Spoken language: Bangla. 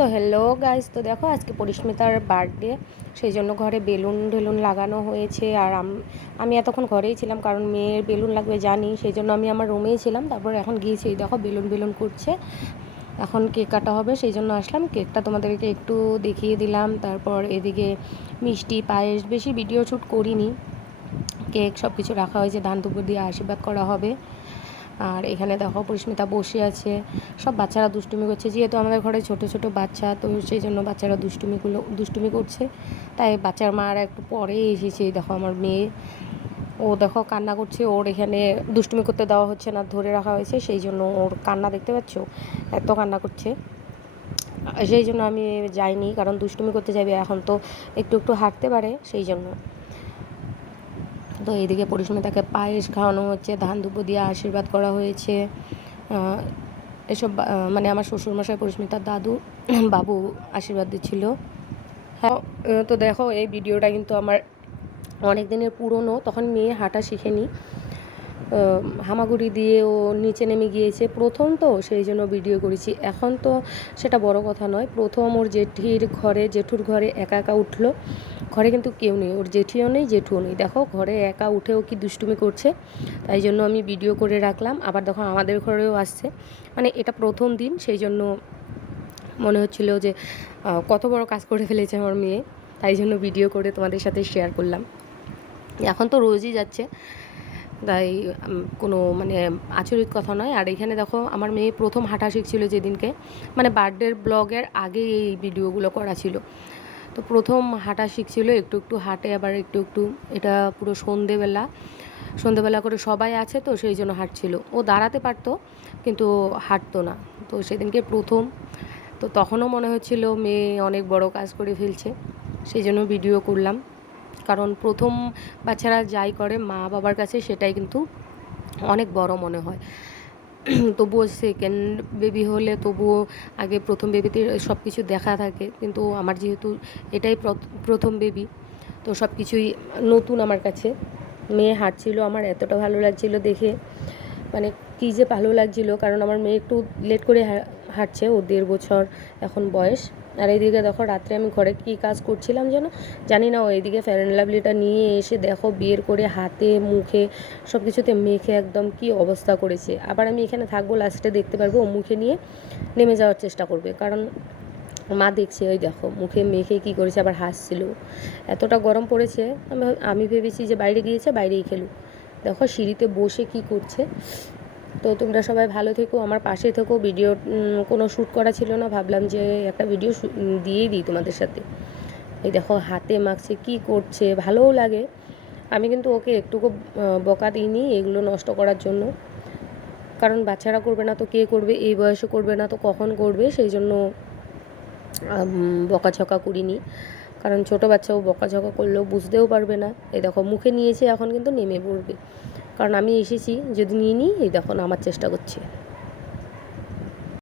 তো হ্যালো গাইস তো দেখো আজকে পরিস্মিতার বার্থডে সেই জন্য ঘরে বেলুন টেলুন লাগানো হয়েছে। আর আমি এতক্ষণ ঘরেই ছিলাম, কারণ মেয়ের বেলুন লাগবে জানি, সেই জন্য আমি আমার রুমেই ছিলাম। তারপর এখন গিয়েছি, দেখো বেলুন বেলুন করছে। এখন কেক কাটা হবে, সেই জন্য আসলাম। কেকটা তোমাদেরকে একটু দেখিয়ে দিলাম। তারপর এদিকে মিষ্টি, পায়েস, বেশি ভিডিও শ্যুট করিনি। কেক সব কিছু রাখা হয়েছে, ধান দুপুর দিয়ে আশীর্বাদ করা হবে। আর এখানে দেখো পরিস্মিতা বসে আছে। সব বাচ্চারা দুষ্টুমি করছে। যেহেতু আমাদের ঘরে ছোট ছোট বাচ্চা, তো সেই জন্য বাচ্চারা দুষ্টুমিগুলো, দুষ্টুমি করছে। তাই বাচ্চার মারা একটু পরে এসেছে দেখো আমার মেয়ে। ও দেখো কান্না করছে, ওর এখানে দুষ্টুমি করতে দেওয়া হচ্ছে না, ধরে রাখা হয়েছে। সেই জন্য ওর কান্না দেখতে পাচ্ছ? এত কান্না করছে। সেই জন্য আমি যাইনি, কারণ দুষ্টুমি করতে যাবে। এখন তো একটু একটু হাঁটতে পারে, সেই জন্য। তো এইদিকে পরিস্মিতাকে পায়েস খাওয়ানো হচ্ছে, ধান দুপো দিয়ে আশীর্বাদ করা হয়েছে। এসব মানে আমার শ্বশুরমশাই পরিস্মিতার দাদু, বাবু আশীর্বাদ দিচ্ছিল। হ্যাঁ তো দেখো, এই ভিডিওটা কিন্তু আমার অনেক দিনের পুরনো, তখন মেয়ে হাঁটা শিখেনি। হামাগুড়ি দিয়ে ও নিচে নেমে গিয়েছে। প্রথম তো সেই জন্য ভিডিও করেছি, এখন তো সেটা বড় কথা নয়। প্রথম ওর জেঠির ঘরে, জেঠুর ঘরে একা একা উঠল। ঘরে কিন্তু কেউ নেই, ওর জেঠিও নেই, জেঠুও নেই। দেখো, ঘরে একা উঠেও কি দুষ্টুমি করছে? তাই জন্য আমি ভিডিও করে রাখলাম। আবার দেখো, আমাদের ঘরেও আসছে। মানে এটা প্রথম দিন, সেই জন্য মনে হচ্ছিল যে কত বড় কাজ করে ফেলেছে আমার মেয়ে। তাই জন্য ভিডিও করে তোমাদের সাথে শেয়ার করলাম। এখন তো রোজই যাচ্ছে। তাই কোনো মানে আচরিত কথা নয়। আর এখানে দেখো, আমার মেয়ে প্রথম হাঁটা শিখছিল যেদিনকে। মানে বার্থডের ব্লগের আগে এই ভিডিওগুলো করা ছিল। তো প্রথম হাঁটা শিখছিল, একটু একটু হাঁটে, আবার একটু একটু এটা পুরো সন্ধেবেলা। সন্ধেবেলা করে সবাই আছে তো, সেই জন্য হাঁটছিল। ও দাঁড়াতে পারতো, কিন্তু হাঁটতো না। তো সেদিনকে প্রথম। তো তখনও মনে হচ্ছিল মেয়ে অনেক বড় কাজ করে ফেলছে, সেই জন্য ভিডিও করলাম। কারণ প্রথম বাচ্চারা যাই করে মা বাবার কাছে, সেটাই কিন্তু অনেক বড় মনে হয়। তবুও সেকেন্ড বেবি হলে তবুও আগে প্রথম বেবিতে সব কিছু দেখা থাকে। কিন্তু আমার যেহেতু এটাই প্রথ- প্রথম বেবি তো সব কিছুই নতুন আমার কাছে। মেয়ে হাঁটছিল, আমার এতটা ভালো লাগছিল দেখে। মানে কী যে ভালো লাগছিল, কারণ আমার মেয়ে একটু লেট করে হাঁটছে, ও দেড় বছর এখন বয়স। আর এইদিকে দেখো, রাত্রে আমি ঘরে কী কাজ করছিলাম যেন জানি না। ও এইদিকে ফ্যারেন লাভলিটা নিয়ে এসে দেখো, বিয়ের করে হাতে, মুখে সব কিছুতে মেখে একদম কি অবস্থা করেছে। আবার আমি এখানে থাকব লাস্টে দেখতে পারব, ও মুখে নিয়ে নেমে যাওয়ার চেষ্টা করবে। কারণ মা দেখছে, ওই দেখো, মুখে মেখে কি করেছে, আবার হাসছিল। এতটা গরম পড়েছে আমি ভেবেছি যে বাইরে গিয়েছে, বাইরেই খেলুক। দেখো, সিঁড়িতে বসে কি করছে। তো তোমরা সবাই ভালো থেকো, আমার পাশে থেকো। ভিডিও কোনো শ্যুট করা ছিল না, ভাবলাম যে একটা ভিডিও দিয়েই দিই তোমাদের সাথে। এই দেখো, হাতে মাখছে, কি করছে, ভালোও লাগে। আমি কিন্তু ওকে একটুকু বকা দিইনি, এগুলো নষ্ট করার জন্য। কারণ বাচ্চারা করবে না তো কে করবে, এই বয়সে করবে না তো কখন করবে, সেই জন্য বকাঝকা করিনি। কারণ ছোট বাচ্চাও বকাঝকা করলেও বুঝতেও পারবে না। এই দেখো, মুখে নিয়েছে, এখন কিন্তু নেমে পড়বে। কারণ আমি এসেছি যদি নিয়ে নিই এই দেখো আমার চেষ্টা করছে।